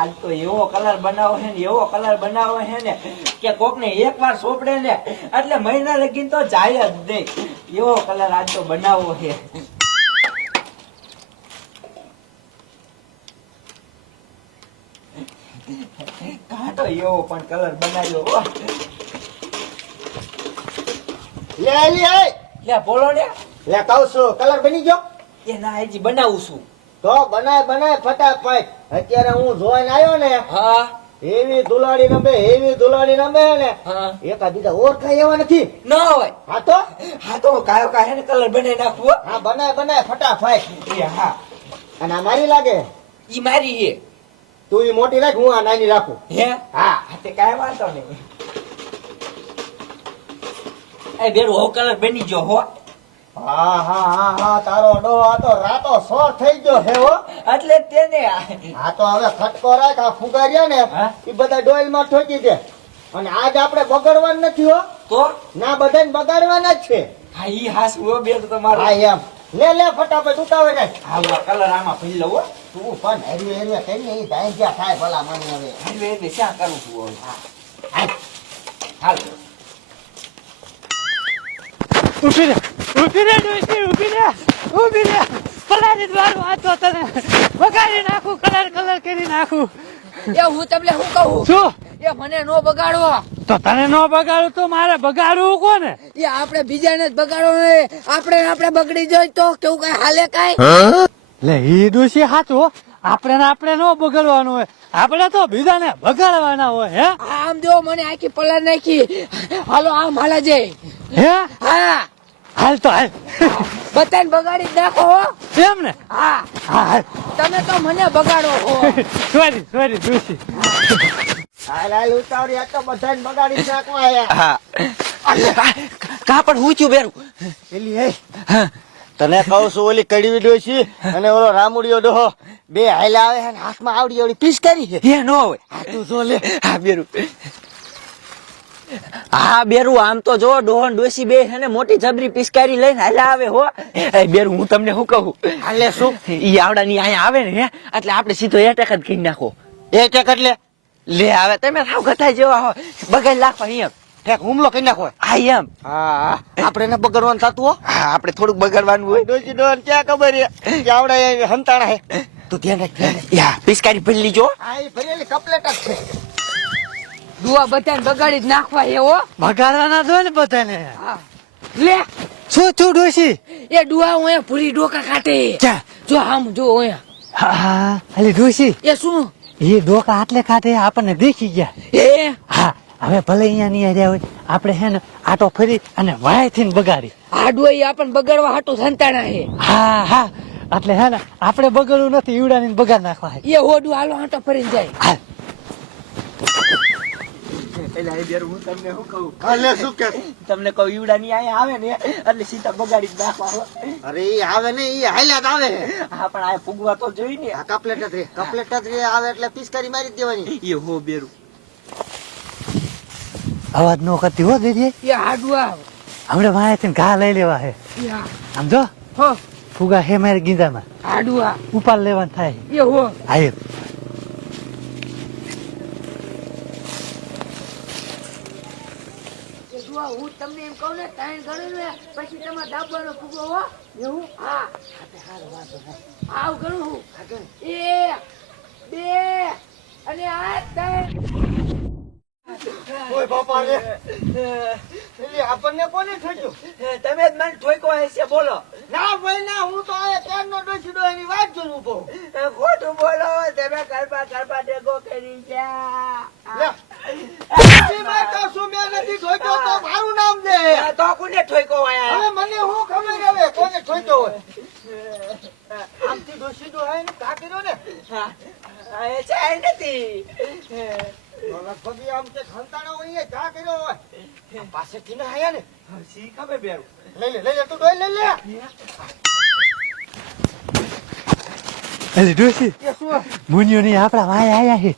આજ તો એવો કલર બનાવો છે ને એવો કલર બનાવો છે ને કે કોક ને એક વાર સોપડે ને એટલે મહિના લગીન તો જાય જ નહીં. એવો કલર આજ તો બનાવવો છે. કાંટો એવો પણ કલર બનાવ્યો હો. લે બોલો ને. લે કહું છું કલર બની ગયો એ ના હજી બનાવું છું. તો બનાય ફટાફટ. અત્યારે હું જોઈને આવ્યો ને હા એવી ધુલાડી રમે ને હા એકા બીજા ઓળખાય એવા નથી. ન હોય. હા તો કાયો કાહે કલર બનાવી નાખવો. હા બનાય ફટાફટ. એ હા અને આ મારી લાગે ઈ મારી છે. તું ઈ મોટી રાખ હું આ નાની રાખું. હે હા તે કાંઈ વાંધો નહીં. એ બેરું હો કલર બની ગયો હો. હા તારો ડો આ તો રાતો સોર થઈ ગયો હે હો. એટલે તેને હા તો હવે ખટકો રાખ. આ ફુગાર્યા ને હા? એ બધા ડોઈલ માં ઠોકી દે. અને આજ આપણે બગાડવાનું નથી હો. તો ના બધાને બગાડવાના જ છે. હા ઈ હાસ હો બેર તમારો. હા એમ લે ફટાફટ ઉતાવળ રાખ. હા કલર આમાં ભરી લઉં હો. તું પણ હેરવે કઈ ને ઈ જ્યાં થાય ભલા મને હવે. એટલે શા કરું છું હવે. હાલ. હાલ ઊભી રે ડોશી, ઊભી રે પલારી મારું આ તો તને બગાડી નાખું, કલર કરી નાખું. એ હું તમને શું કહું? શું? એ મને નો બગાડવો. તો તને નો બગાડું તો મારે બગાડવું કોને? એ આપણે બીજાને જ બગાડવો નહીં. આપણે બગડી જાય તો કેવું કઈ હાલે કાઈ? લે ઈ ડોશી સાચું. આપણે નો બગાડવાનું હોય, આપણે તો બીજાને બગાડવાના હોય. હે આમ જો મને આખી પલાર નાખી. હાલો આમ હાલા જઈ. હે હા હાલ તો હાલ. બધાને બગાડી જ નાખો હો. એમ ને? હા હાલ. તમે તો મને બગાડો હો. સોરી ડોશી. હાલ ઉતાવળી આ તો બધાને બગાડી નાખવા આયા. હા કા પણ હું છું બેરું. એલી હે તને કહું છું ઓલી કડવી ડોશી અને ઓલો રામુડિયો ડોહો બે હાલ્યા આવે અને હાથમાં આવડી આવડી પીસ કરી છે. એ નો હોય. આ તું જો લે. હા બેરું. હા બેરું આમ તો જો ડોહન ડોસી બે છે ને મોટી જબરી પિચકારી લઈને હાલ્યા આવે હો. એ બેરું હું તમને શું કહું. હાલે શું ઈ આવડાની અહીંયા આવે ને હે એટલે આપણે સીધો એટેક જ કરી નાખો. એ ટેક એટલે લે આવે તમે સાવ ગથાઈ જેવા હો. બગાડી નાખો એમ. ટેક હુમલો કરી નાખો. હા એમ. હા આપણે એને બગાડવાનું થતું હો. હા આપણે થોડુંક બગાડવાનું હોય. ડોશી ડોહન ક્યાં ખબર છે કે આવડા હંતાણા હે. તું ધ્યાન રાખ. યા પિચકારી ભરી લીજો. આ ઈ ભરેલી કપલેટ જ છે. દુઆ બધાને બગાડી જ નાખવા એ હો. બગાડવાના જો ને બધાને. હા. લે શું ડોશી? એ ડુઆ હું અહીંયા ભૂરી ડોકા કાઢે. ક્યાં? જો આમ જો અહીંયા. હા અલી ડોશી, એ શું? એ ડોકા આટલે ખાતે આપણને દેખી ગયા. એ હા હવે ભલે અહીંયા નહીં આવ્યા હોય, આપણે હે ને આટો ફરી અને વાય થઈને બગાડી. આ ડુઆ ઈ આપણને બગાડવા હાટું સંતાણા હે. હા એટલે હે ને આપણે બગડવું નથી, ઈવડાની બગાડ નાખવા. એ હોડું હાલો હાટો ફરીને જાય. હાલ. એટલે એ બેરું હું તમને શું કહું. હાલે શું કે તમને કહું ઈવડાની અહીંયા આવે ને એટલે સીધા બગાડી જ નાખવા હો. અરે ઈ આવે ને ઈ હાલ્યા જ આવે. હા પણ આ ફૂગવા તો જોઈ ને. આ કપલેટ જ રે. કપલેટ જ રે આવે એટલે પિચકારી મારી જ દેવાની. એ હો બેરું. અવાજ નો કરતી હો દેજે. એ હાડુઆ. હમણાં વાય થઈને ઘા લઈ લેવા હે. યા આમ જો હો ફુગા હે મારી ગીંદામાં હાડુઆ. ઉપાડ લેવાનું થાય. એ હો આયે હું તમને એમ કહું ને ટાઈમ ગણું ને પછી તમારે દાબવાનો ફૂગો હો. એવું? હા આવ ગણું હું. 1 2 અને 3. ઓય બાપા રે. એલી આપણને કોને ઠોક્યું? તમે જ મને ઠોક્યો હશે બોલો. ના ભાઈ ના, હું તો આ ક્યારનો ડોશી ડોહીની વાત જોઉં ઉભો. ખોટું બોલો તમે કરવા ડેગો કરી ગયા. લે. ડોશી માં તો શું મેં નથી ઠોક્યો તો મારું નામ દે. તો કોને ઠોક્યો આયા. હવે મને હું ખબર હવે કોને ઠોક્યો હોય. આમથી ડોશી ડોહાઈ ને કા કર્યો ને. એ ચાય નથી. લગભગ આમ કે ખંતાણો હોય કા કર્યો હોય. આ પાસેથી ને આયા ને. સી ખબર બેરું. લઈ લે તું ડોઈ લઈ લે. અલી ડોશી, એ શું મુનિયો ની આપડા વાય આયા છે.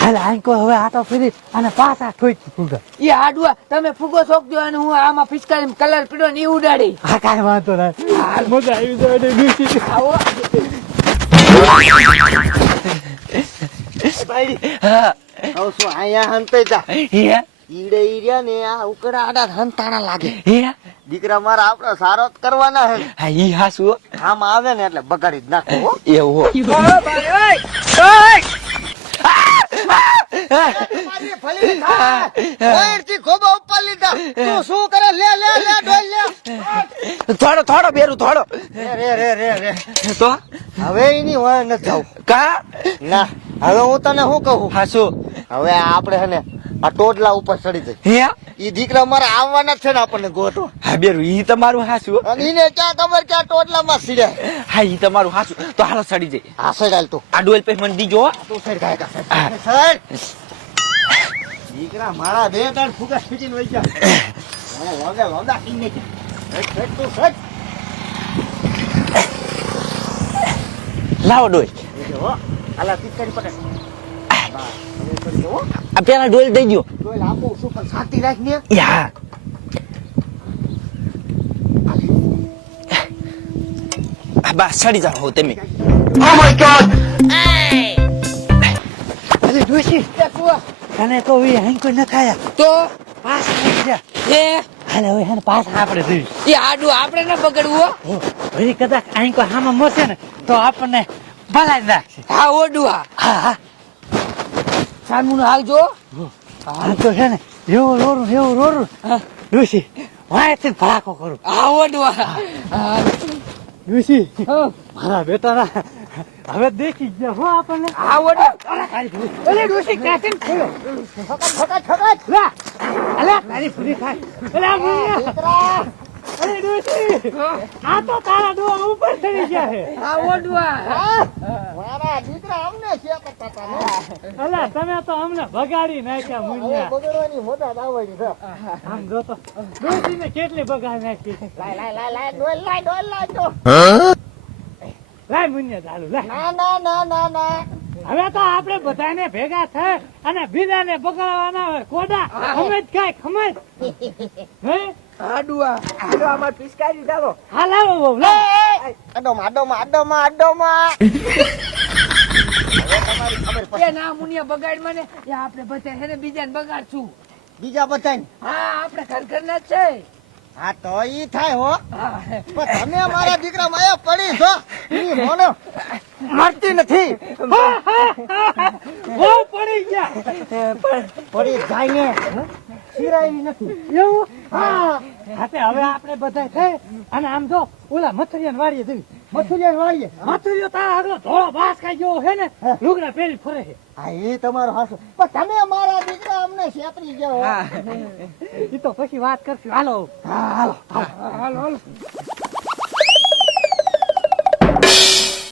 હાલ આંકો હવે આટો ફરી અને પાછા ઠોકી ફુગા. એ હાડુઆ તમે ફૂગો સોકજો અને હું આમાં પિચકારી કલર પીડો ને ઈ ઉડાડી. હા કાંઈ વાંધો નહીં. મજા આવી જાય ડોશી. આવો મળી હા હવે શું અહીંયા હંતે જા હે ઈડે ઈર્યા ને આ ઉકડા આડા હંતાણા લાગે હે દીકરા મારા આપણે સારો જ કરવાના હે હા ઈ હાસુ આમ આવે ને એટલે બગાડી જ નાખો હો. એવો મારી ફળી થા. ઓયરથી ખોબા ઉપર લીધા. તું શું કરે? લે લે લે ડોલ લે. થોડો થોડો બેરું થોડો રે. તો હવે એની હોય ન જાવ. કા ના હવે હું તને શું કહું હાસુ હવે આપણે હે ને આ ટોડલા ઉપર ચડી જાય હે ઈ દીકરા મારા આવવાના જ છે ને આપણને ગોતો હા બેરું ઈ તમારું હાસુ અને એને ક્યાં ખબર કે આ ટોડલામાં સીડ્યા હા ઈ તમારું હાસુ તો હાલો સડી જાય આ સડાલ તું આ ડોલ પે મને દીજો હો. તું સડ ગાય કા સડ દીકરા મારા બે ત્રણ ફૂગા ફીટીને વઈ ગયા મને લોગા લોગા કી ને સડ તું સડ લાવો ડોલ જો આલા પિચકારી પકડ બા હવે કરી દો આ પેલા ડોલ દઈ દો ડોલ આપો શું પણ શાંતિ રાખ ને યા બસ સડી જાઓ હો તમે અરે ડોશી તને તો વી અહીં કોઈ ન ખાયા તો પાસ આવી જા એ હાલે હવે હેને પાસ આપણે જોઈ એ આડું આપણે ન બગડવું હો. વળી કદાચ અહીં કોઈ હામાં મોસે ને તો આપણને ભલાઈ નાખશે હા ઓડુઆ હા હા સામું આવજો આ તો છે ને એવું રોરું ડોશી વાંચી ભડાકો કરું હા ઓડુઆ ડોશી હા મારા બેટાના હવે દેખી ગયા હો આપણને હા ઓડુઆ અલે ડોશી કાચન ખોયો ફકડ લા અલે તારી પૂરી ખાય અલે આ મુનિયા અરે ડોશી આ તો તારા ડોહા ઉપર ચડી ગયા છે હા ઓડુઆ મારા દીકરા અમને છે કરતા ને અલા તમે તો અમને બગાડી નાખ્યા મુનિયા બગડવાની મોટા દાવડી છે આમ જો તો ડોશીને કેટલી બગાડી નાખી લાય ડોલ તો લાય મુનિયા ચાલુ લાય ના હવે તો આપણે બધાને ભેગા થાય અને બીજાને બગાડવાના હોય કોડા સમજ કાય સમજ હે આડુઆ આમાં પિચકારી ચાલો હાલ આવો બહુ લાવ આડોમાં એ ના મુનિયા બગાડ મને એ આપણે બધા છે ને બીજાને બગાડશું બીજા બધાને હા આપણે ઘર ના જ છે હા તો ઈ થાય હો હા. પણ તમે મારા દીકરા માયા પડી છો ઈ મોનો મરતી નથી બહુ પડી ગયા પડી જાય ને સિરાઈ નથી એવું હા હાતે હવે આપણે બધા થઈ અને આમ જો ઓલા મથુરિયાને વાડીએ જવી મથુરિયા વાળીએ મથુરિયો તારા આગળ ધોળો બાસ ખાઈ ગયો હે ને લુગડા પહેરી ફરે છે હા એ તમારો હાસો પણ તમે મારા દીકરા અમને છેતરી ગયો ઈ તો પછી વાત કરશું હાલો હા હાલો હાલો હાલો